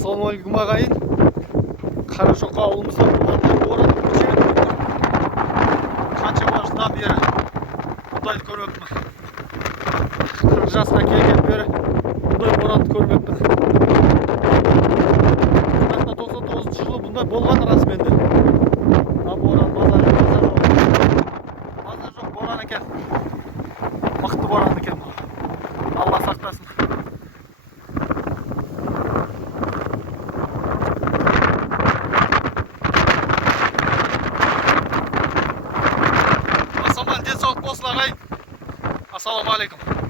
Ассалаумағалейкум ағайын. Қарашоқы ауылымызда болғандай боран көшеді. Қанша уақыттан бері бұндайды көрмеппін. 40 жасқа келген бері бұндай боранды көрмеппін. 99 жылы бұндай болған расменде. Боран базар жоқ, боран екен. Мықты боран екен. Алла сақтасын. Денсаулық болсын ағайын. Ассалаумағалейкум.